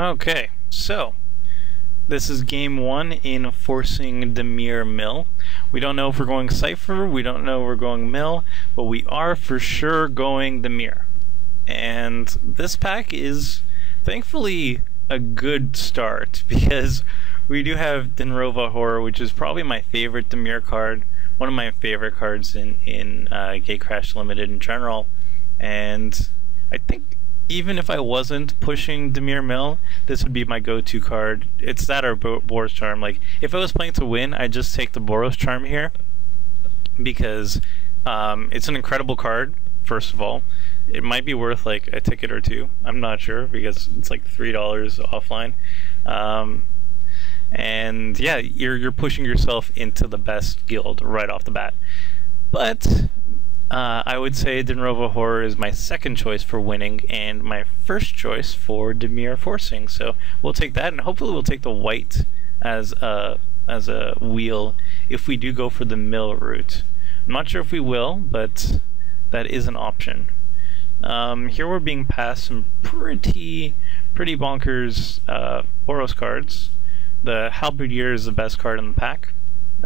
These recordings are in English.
Okay, so this is game one in forcing Dimir mill. We don't know if we're going Cypher, we don't know if we're going mill, but we are for sure going Dimir. And this pack is thankfully a good start because we do have Dinrova Horror, which is probably my favorite Dimir card, one of my favorite cards in Gatecrash Limited in general. And I think even if I wasn't pushing Dimir Mill, this would be my go-to card. It's that or Boros Charm. Like, if I was playing to win, I'd just take the Boros Charm here because it's an incredible card, first of all. It might be worth like a ticket or two. I'm not sure because it's like $3 offline. And yeah, you're pushing yourself into the best guild right off the bat. But I would say Dinrova Horror is my second choice for winning and my first choice for Dimir forcing. So we'll take that, and hopefully we'll take the white as a wheel if we do go for the mill route. I'm not sure if we will, but that is an option. Here we're being passed some pretty bonkers Boros cards. The Halberdier is the best card in the pack,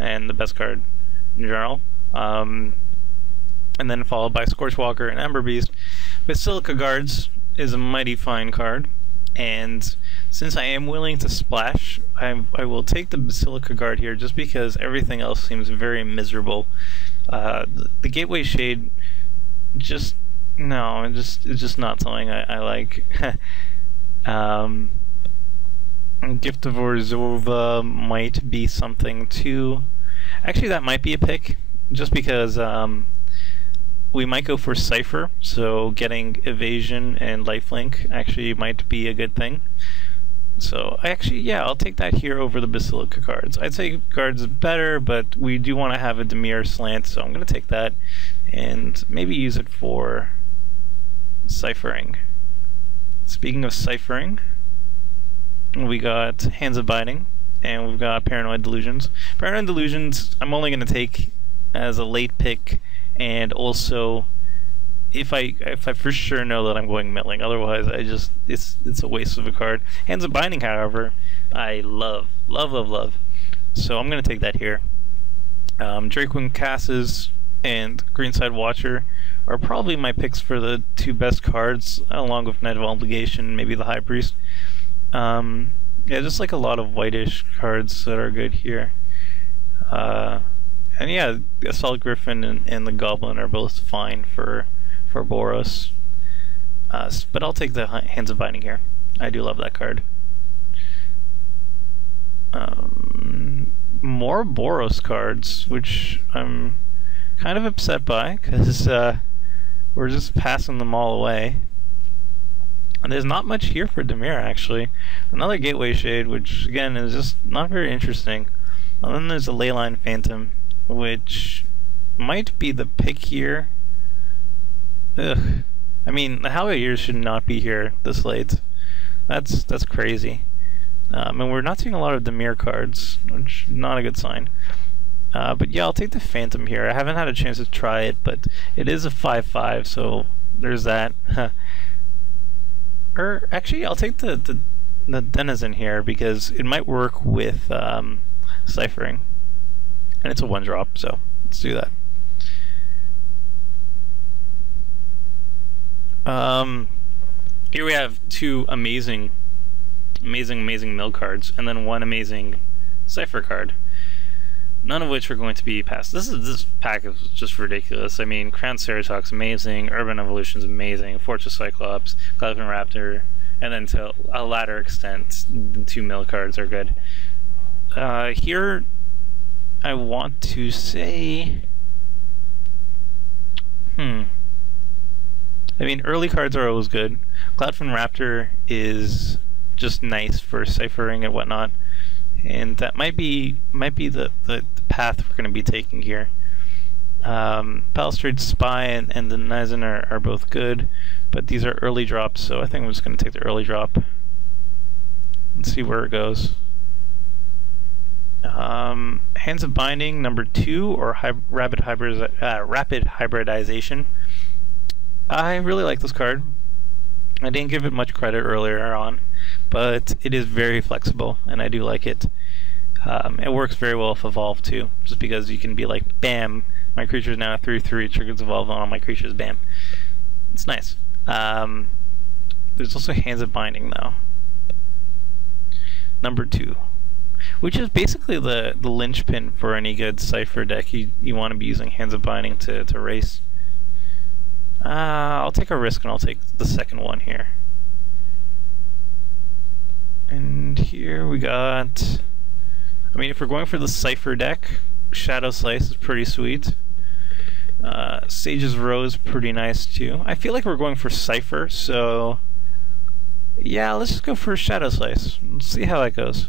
and the best card in general. And then followed by Scorchwalker and Ember Beast. Basilica Guards is a mighty fine card, and since I am willing to splash, I will take the Basilica Guard here just because everything else seems very miserable. The Gateway Shade, it's just not something I like. Gift of Orzhova might be something too. Actually, that might be a pick, just because we might go for Cypher, so getting evasion and lifelink actually might be a good thing. So I'll take that here over the Basilica cards. I'd say guards is better, but we do want to have a Dimir slant, so I'm going to take that and maybe use it for ciphering. Speaking of ciphering, we got Hands of Binding, and we've got Paranoid Delusions. Paranoid Delusions I'm only going to take as a late pick, and also if I for sure know that I'm going milling. Otherwise, it's a waste of a card. Hands of Binding, however, I love. So I'm going to take that here. Drakewing Casses and Greenside Watcher are probably my picks for the two best cards, along with Night of Obligation, maybe the High Priest. Yeah, just like a lot of whitish cards that are good here. And yeah, Assault Griffin and the Goblin are both fine for Boros. But I'll take the Hands of Binding here. I do love that card. More Boros cards, which I'm kind of upset by, because we're just passing them all away. And there's not much here for Dimir, actually. Another Gateway Shade, which again is just not very interesting. And then there's a Leyline Phantom, which might be the pick here. Ugh. I mean, the Halberdier should not be here this late. That's crazy. And we're not seeing a lot of Dimir cards, which is not a good sign. But yeah, I'll take the Phantom here. I haven't had a chance to try it, but it is a 5/5, so there's that. Or actually, I'll take the Denizen here because it might work with ciphering, and it's a 1-drop, so let's do that. Here we have two amazing mill cards, and then one amazing cipher card. None of which are going to be passed. This pack is just ridiculous. I mean, Crown Ceratox amazing, Urban Evolution's amazing, Fortress Cyclops, Cloudfin Raptor, and then to a latter extent, the two mill cards are good. Here, I want to say, I mean, early cards are always good. Cloudfin Raptor is just nice for ciphering and whatnot. And that might be the path we're going to be taking here. Balustrade Spy and the Denizen are both good, but these are early drops, so I think I'm just going to take the early drop. Let's see where it goes. Hands of Binding, number 2, or Rapid Hybridization. I really like this card. I didn't give it much credit earlier on, but it is very flexible, and I do like it. It works very well with Evolve too, just because you can be like, bam, my creature's now 3/3, triggers Evolve on all my creatures, bam. It's nice. There's also Hands of Binding though. Number 2. Which is basically the linchpin for any good Cypher deck. You want to be using Hands of Binding to race. I'll take a risk and I'll take the second one here. And here we got... I mean, if we're going for the Cypher deck, Shadow Slice is pretty sweet. Sage's Row is pretty nice too. I feel like we're going for Cypher, so... yeah, let's just go for Shadow Slice. Let's see how that goes.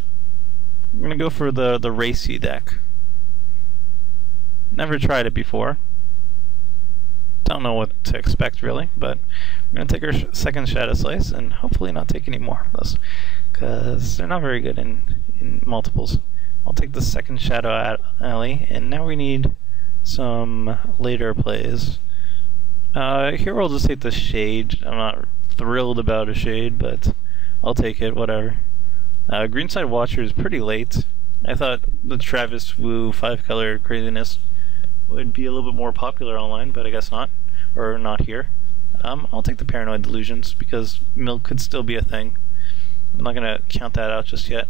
I'm gonna go for the racy deck. Never tried it before. Don't know what to expect really, but I'm gonna take our second Shadow Slice and hopefully not take any more of those, because they're not very good in multiples. I'll take the second Shadow Alley, and now we need some later plays. Here we'll just take the Shade. I'm not thrilled about a Shade, but I'll take it, whatever. Greenside Watcher is pretty late. I thought the Travis Wu 5-color craziness would be a little bit more popular online, but I guess not. Or not here. I'll take the Paranoid Delusions, because Milk could still be a thing. I'm not going to count that out just yet.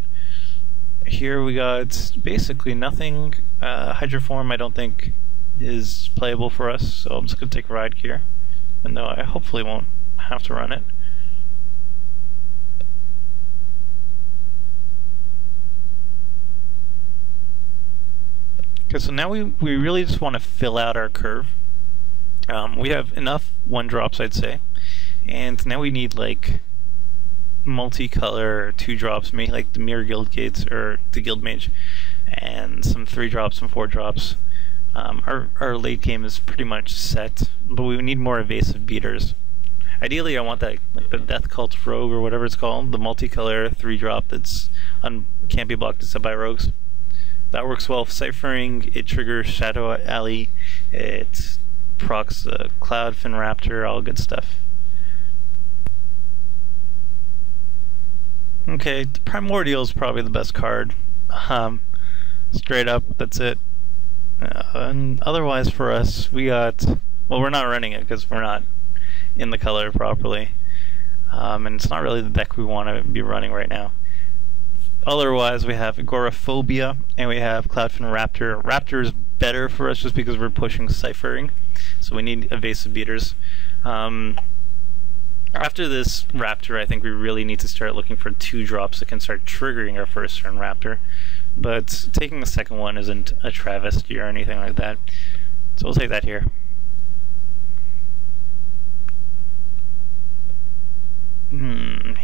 Here we got basically nothing. Hydroform I don't think is playable for us, so I'm just going to take Ride Gear, even though I hopefully won't have to run it. Okay, so now we really just want to fill out our curve. We have enough 1-drops, I'd say, and now we need like multicolor 2-drops, maybe like the Dimir Guild Gates or the Guild Mage, and some 3-drops and 4-drops. Our late game is pretty much set, but we need more evasive beaters. Ideally, I want that, like the Death Cult Rogue or whatever it's called, the multicolor 3-drop that's can't be blocked except by rogues. That works well with Ciphering. It triggers Shadow Alley. It procs Cloudfin Raptor, all good stuff. Okay, Primordial is probably the best card. Straight up, that's it. And otherwise for us, we got... well, we're not running it because we're not in the color properly. And it's not really the deck we want to be running right now. Otherwise, we have Agoraphobia, and we have Cloudfin Raptor. Raptor is better for us just because we're pushing Ciphering, so we need evasive beaters. After this Raptor, I think we really need to start looking for 2-drops that can start triggering our first turn Raptor. But taking the second one isn't a travesty or anything like that, so we'll take that here.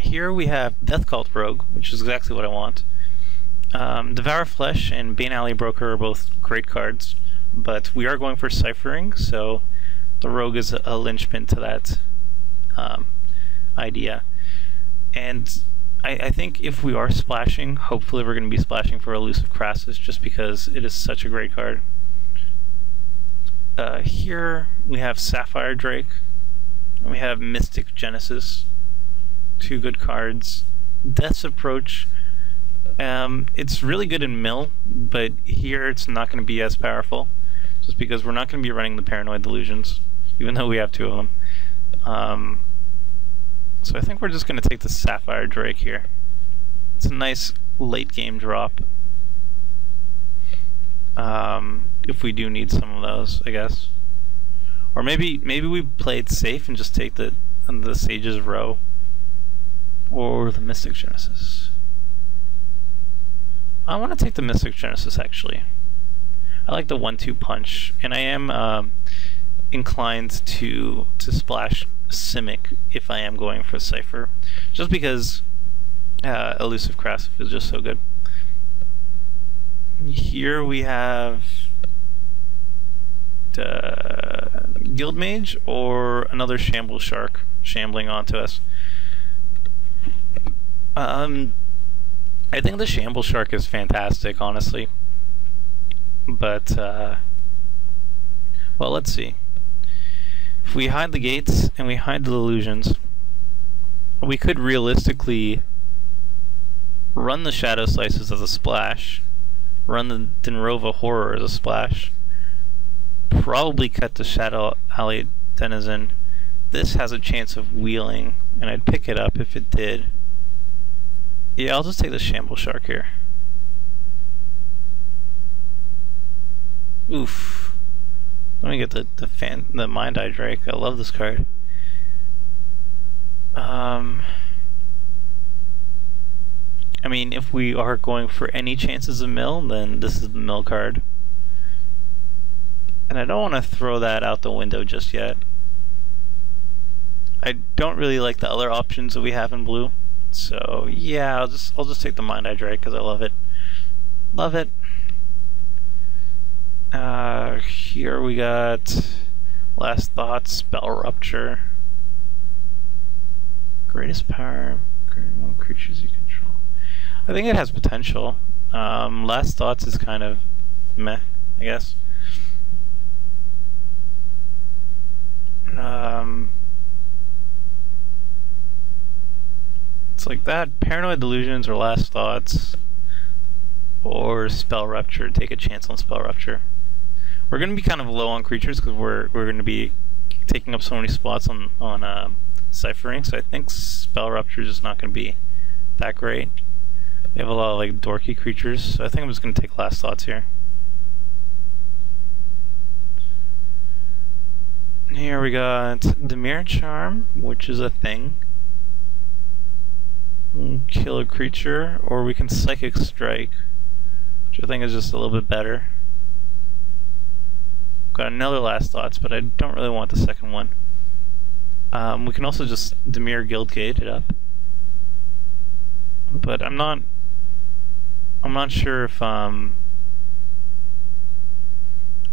Here we have Death Cult Rogue, which is exactly what I want. Devour Flesh and Bane Alley Broker are both great cards, but we are going for Ciphering, so the Rogue is a linchpin to that idea. And I think if we are splashing, hopefully we're going to be splashing for Elusive Crassus, just because it is such a great card. Here we have Sapphire Drake, and we have Mystic Genesis. 2 good cards. Death's Approach, it's really good in Mill, but here it's not going to be as powerful, just because we're not going to be running the Paranoid Delusions, even though we have 2 of them. So I think we're just going to take the Sapphire Drake here. It's a nice late game drop. If we do need some of those, I guess. Or maybe we play it safe and just take the Sage's Row. Or the Mystic Genesis. I want to take the Mystic Genesis, actually. I like the 1-2 punch, and I am inclined to splash Simic if I am going for Cypher, just because Elusive Crassus is just so good. Here we have Guild Mage or another Shamble Shark shambling onto us. I think the Shamble Shark is fantastic, honestly. But, well, let's see. If we hide the gates and we hide the illusions, we could realistically run the Shadow Slices as a splash, run the Dinrova Horror as a splash, probably cut the Shadow Alley Denizen. This has a chance of wheeling, and I'd pick it up if it did. Yeah, I'll just take the Shamble Shark here. Oof. Let me get the Mind Eye Drake. I love this card. I mean, if we are going for any chances of mill, then this is the mill card. And I don't want to throw that out the window just yet. I don't really like the other options that we have in blue. So yeah, I'll just take the Mind Eye Drake because I love it. Love it. Here we got Last Thoughts, Spell Rupture. Greatest power, creatures you control. I think it has potential. Last Thoughts is kind of meh, I guess. It's like that. Paranoid Delusions or Last Thoughts or Spell Rupture. Take a chance on Spell Rupture. We're going to be kind of low on creatures because we're going to be taking up so many spots on ciphering, so I think Spell Rupture is just not going to be that great. We have a lot of like dorky creatures, so I think I'm just going to take Last Thoughts here. Here we got Dimir Charm, which is a thing. Kill a creature, or we can Psychic Strike, which I think is just a little bit better. Got another Last Thoughts, but I don't really want the second one. We can also just Dimir Guildgate it up, but I'm not sure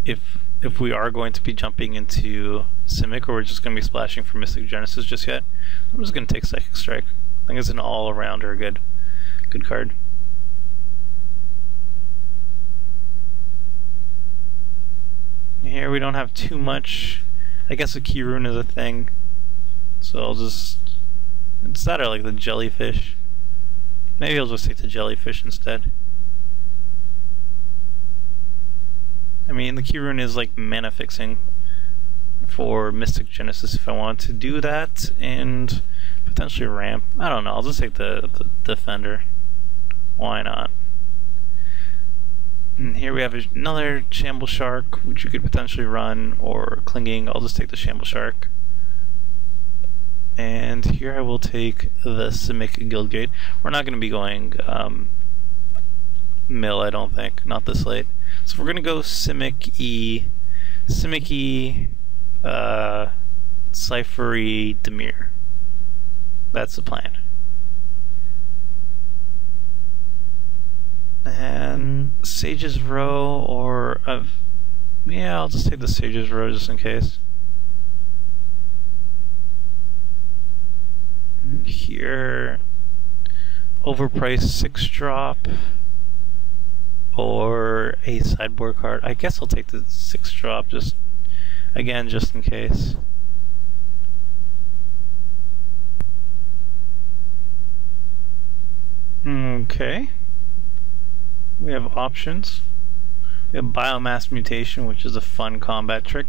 if we are going to be jumping into Simic or we're just going to be splashing for Mystic Genesis just yet. I'm just going to take Psychic Strike. I think it's an all-arounder good card. Here we don't have too much. I guess a Key Rune is a thing, so I'll just... It's that or like the Jellyfish. Maybe I'll just take the Jellyfish instead. I mean, the Key Rune is like mana fixing for Mystic Genesis if I want to do that, and potentially ramp. I don't know, I'll just take the Defender. Why not? And here we have another Shamble Shark, which you could potentially run, or Clinging. I'll just take the Shamble Shark. And here I will take the Simic Guildgate. We're not going to be going mill, I don't think. Not this late. So we're going to go Simic E, Cyphery, Dimir. That's the plan. And Sage's Row, or yeah, I'll just take the Sage's Row just in case. And here, overpriced 6-drop, or a sideboard card. I guess I'll take the 6-drop just in case. Okay. We have options. We have Biomass Mutation, which is a fun combat trick.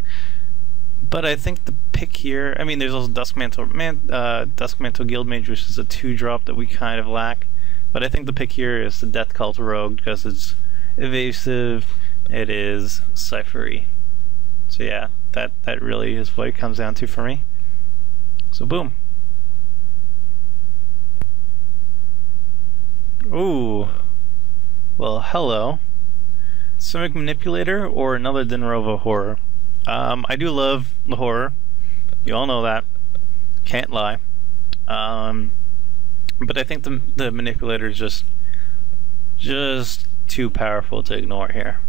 But I think the pick here, I mean, there's also Duskmantle Guildmage, which is a 2-drop that we kind of lack. But I think the pick here is the Death Cult Rogue because it's evasive, it is ciphery. So yeah, that really is what it comes down to for me. So boom. Ooh. Well, hello. Simic Manipulator or another Dinrova Horror. I do love the Horror. You all know that. Can't lie. But I think the Manipulator is just too powerful to ignore here.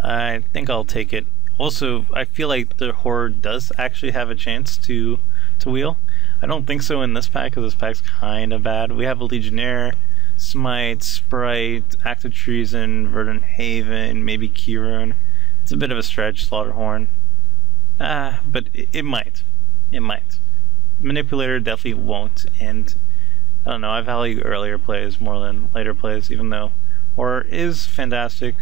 I think I'll take it. Also, I feel like the Horror does actually have a chance to wheel. I don't think so in this pack because this pack's kind of bad. We have a Legionnaire, Smite, Sprite, Act of Treason, Verdant Haven, maybe Key Rune. It's a bit of a stretch, Slaughterhorn. But it might. It might. Manipulator definitely won't, and I don't know, I value earlier plays more than later plays, even though Horror is fantastic.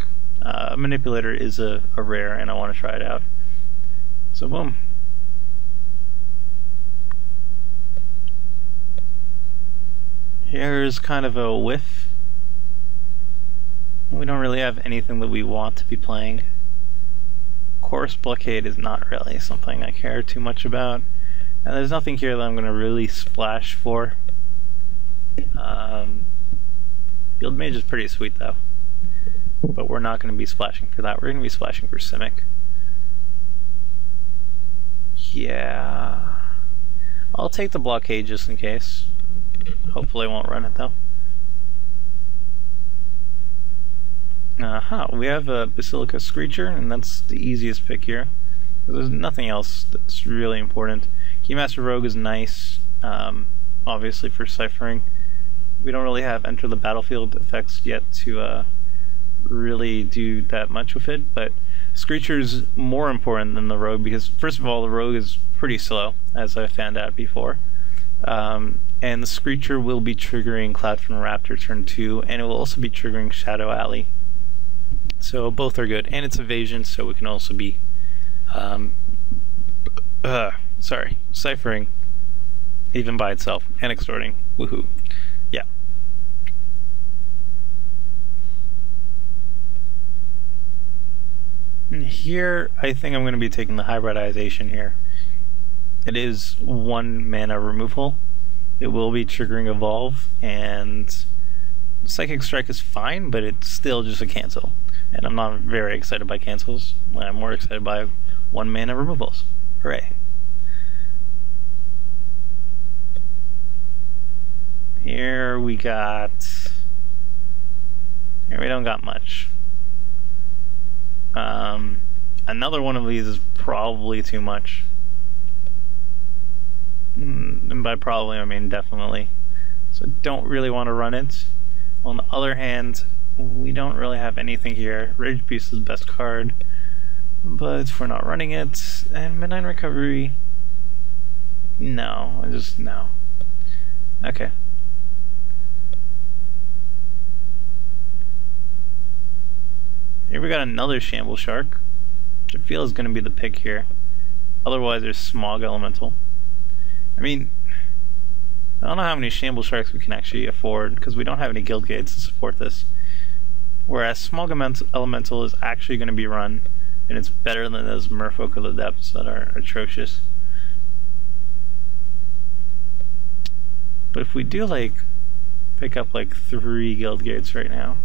Manipulator is a rare, and I want to try it out. So boom. Here's kind of a whiff. We don't really have anything that we want to be playing. Course Blockade is not really something I care too much about. And there's nothing here that I'm going to really splash for. Field Mage is pretty sweet though. But we're not going to be splashing for that. We're going to be splashing for Simic. Yeah. I'll take the Blockade just in case. Hopefully I won't run it though. We have a Basilica Screecher, and that's the easiest pick here. There's nothing else that's really important. Keymaster Rogue is nice, obviously for ciphering. We don't really have Enter the Battlefield effects yet to really do that much with it, but Screecher is more important than the Rogue because, first of all, the Rogue is pretty slow, as I found out before. And the Screecher will be triggering Cloud from Raptor turn 2, and it will also be triggering Shadow Alley. So both are good, and it's evasion, so we can also be ciphering even by itself and extorting. Woohoo. Yeah. And here I think I'm going to be taking the hybridization here. It is 1 mana removal. It will be triggering Evolve, and Psychic Strike is fine, but it's still just a cancel. And I'm not very excited by cancels. I'm more excited by 1 mana removals. Hooray. Here we don't got much. Another one of these is probably too much. And by probably I mean definitely. So I don't really want to run it. On the other hand, we don't really have anything here. Rage Beast is the best card, but if we're not running it, and Midnight Recovery, no. Okay. Here we got another Shamble Shark, which I feel is going to be the pick here. Otherwise, there's Smog Elemental. I mean, I don't know how many Shamble Sharks we can actually afford, because we don't have any guild gates to support this. Whereas Smog Elemental is actually going to be run, and it's better than those Merfolk of the Depths that are atrocious. But if we do, like, pick up, like, 3 guild gates right now,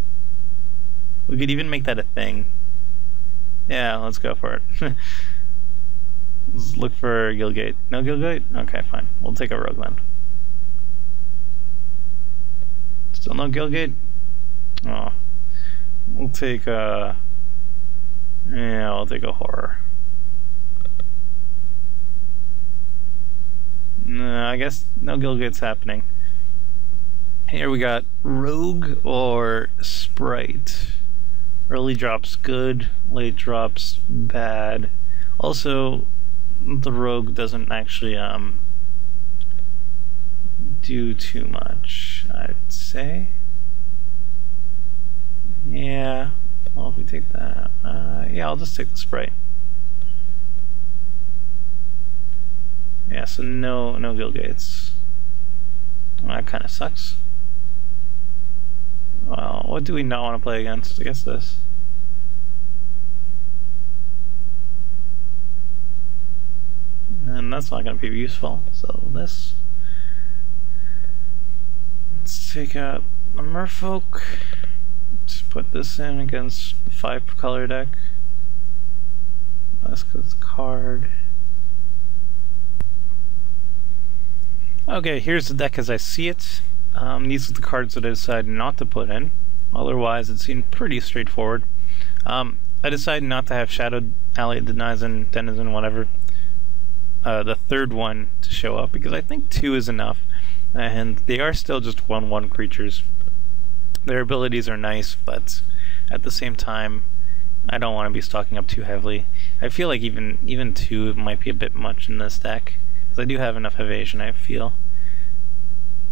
we could even make that a thing. Yeah, let's go for it. Let's look for a guild gate. No guild gate? Okay, fine. We'll take a rogue then. Still no guild gate? Oh. We'll take a... Yeah, I'll take a horror. No, I guess no guild gates happening. Here we got rogue or sprite. Early drops good, late drops bad. Also, the rogue doesn't actually do too much, I'd say. Yeah, well, if we take that, yeah, I'll just take the sprite. Yeah, so no guild gates. Well, that kind of sucks. Well, what do we not want to play against? I guess this. And that's not going to be useful, so this. Let's take out the Merfolk. Let's put this in against the 5 color deck. Let's go with the card. Okay, here's the deck as I see it. These are the cards that I decided not to put in. Otherwise, it seemed pretty straightforward. I decided not to have Shadow Alley, Denizen, Denizen, whatever. The third one to show up because I think 2 is enough, and they are still just 1/1 creatures. Their abilities are nice, but at the same time, I don't want to be stocking up too heavily. I feel like even 2 might be a bit much in this deck. Because I do have enough evasion, I feel.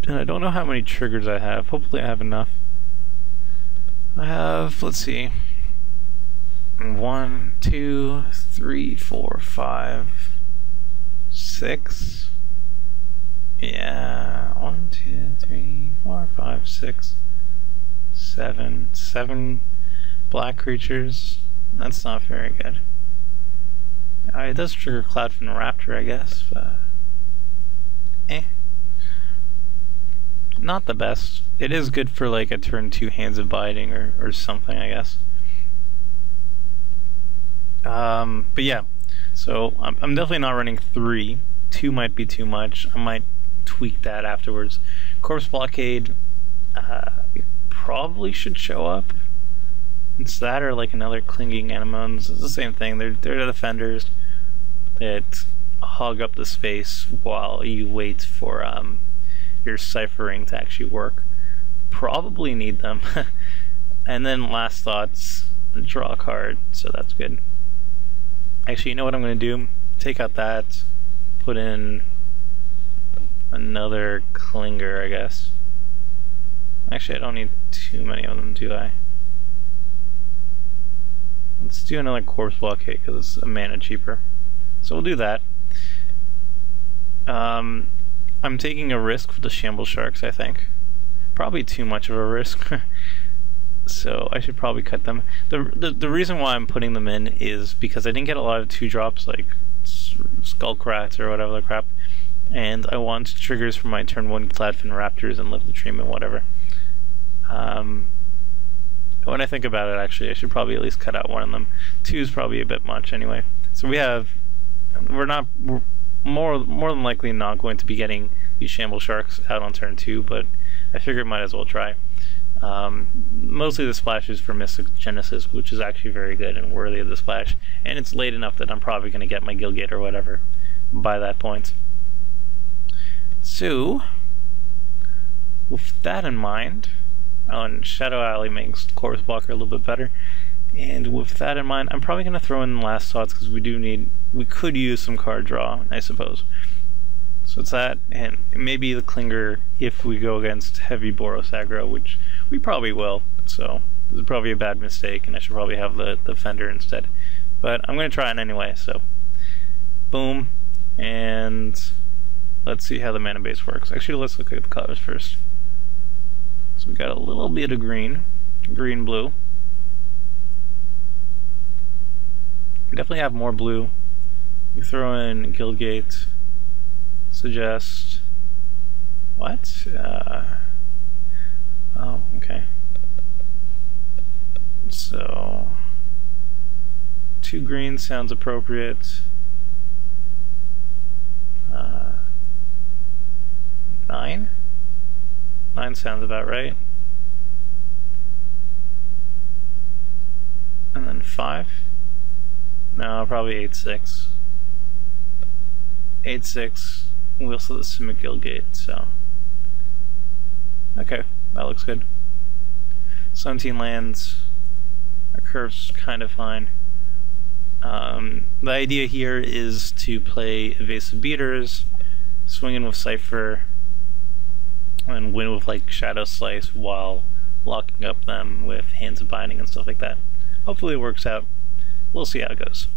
And I don't know how many triggers I have. Hopefully I have enough. I have, let's see, 1, 2, 3, 4, 5, 6. Yeah, 1, 2, 3, 4, 5, 6, 7. 7 black creatures. That's not very good. It does trigger Cloudfin Raptor, I guess, but not the best. It is good for like a turn 2 Hands of Biding or something, I guess. But yeah, so I'm definitely not running 3. 2 might be too much. I might tweak that afterwards. Corpse Blockade probably should show up. It's that or like another Clinging Anemones. It's the same thing. They're the defenders that hog up the space while you wait for your ciphering to actually work. Probably need them. And then last thoughts, draw a card, so that's good. Actually, you know what I'm going to do? Take out that, put in another Clinger, I guess. Actually, I don't need too many of them, do I? Let's do another Corpse Blockade because it's a mana cheaper. So we'll do that. I'm taking a risk with the Shambles Sharks, I think. Probably too much of a risk. So I should probably cut them. The reason why I'm putting them in is because I didn't get a lot of 2-drops like Skullcrats or whatever the crap. And I want triggers for my turn 1 Cloudfin Raptors and Live the Dream and whatever. When I think about it, actually, I should probably at least cut out one of them. 2 is probably a bit much anyway. So we're more than likely not going to be getting these Shambles Sharks out on turn 2, but I figured might as well try. Mostly the splash is for Mystic Genesis, which is actually very good and worthy of the splash, and it's late enough that I'm probably going to get my Gilgate or whatever by that point. So, with that in mind, and Shadow Alley makes Corpse Blocker a little bit better, and with that in mind, I'm probably going to throw in the last thoughts because we could use some card draw, I suppose. So it's that, and maybe the Clinger if we go against heavy Boros aggro, which we probably will, so this is probably a bad mistake, and I should probably have the Fender instead. But I'm going to try it anyway, so boom, and let's see how the mana base works. Actually, let's look at the colors first. So we got a little bit of green, blue. We definitely have more blue. We throw in Gilgate. Suggest what? Oh, okay. So 2 green sounds appropriate. 9? 9 sounds about right. And then 5? No, probably 8-6. 8-6. We also have the Simic Gilgate, so okay, that looks good. 17 lands. Our curve's kind of fine. The idea here is to play Evasive Beaters, swing in with Cypher, and win with like Shadow Slice while locking up them with Hands of Binding and stuff like that. Hopefully it works out. We'll see how it goes.